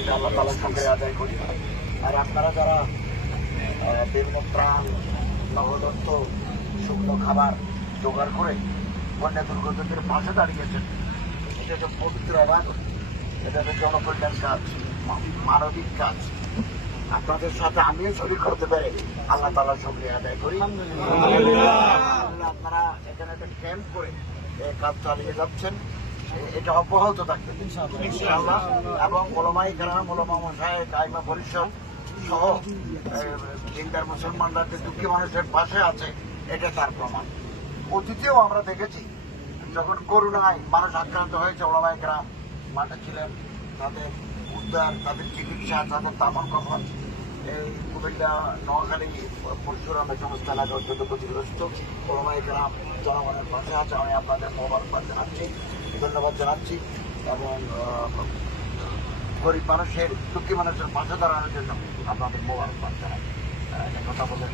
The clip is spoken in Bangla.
এটা আল্লাহ তালার সঙ্গে আদায় করি। আর আপনারা যারা বিভিন্ন ত্রাণ নগদত্ত শুকনো খাবার জোগাড় করে বন্যা দুর্গতদের পাশে দাঁড়িয়েছেন এটা যে পবিত্র অবাধ এটা একটা জনকল্যাণ কাজ মানবিক কাজ আপনাদের সাথে আমিও শরীর করতে পারি। আল্লাহ তালা শুক্রিয়া আদায় করি। আপনারা এখানে একটা ক্যাম্প করে কাজ চালিয়ে যাচ্ছেন। এটা অব্যাহত থাকবে ইনশাআল্লাহ। এবং ওলামাই গ্রাম ওলামা মশাই কাইমা পরিষদ সহ চিন্তার মুসলমানরা যে দুঃখী মানুষের পাশে আছে এটা তার প্রমাণ। অতীতেও আমরা দেখেছি যখন করোনায় মানুষ আক্রান্ত হয়েছে ওলামাই গ্রাম মাঠে ছিলেন তাদের উদ্ধার তাদের চিকিৎসা তাদের তাপন কখন এই কুমিল্লা নোয়াখালী পরশুরামের সমস্ত এলাকা অত্যন্ত ক্ষতিগ্রস্ত। ওলামাই গ্রাম জনগণের পাশে আছে আমি আপনাদের মোবারকবাদ জানাচ্ছি। ধন্যবাদ জানাচ্ছি এবং গরিব মানুষের দুঃখী মানুষের পাশে দাঁড়ানোর জন্য আপনাদের মোবারকবাদ জানাই। কথা বলে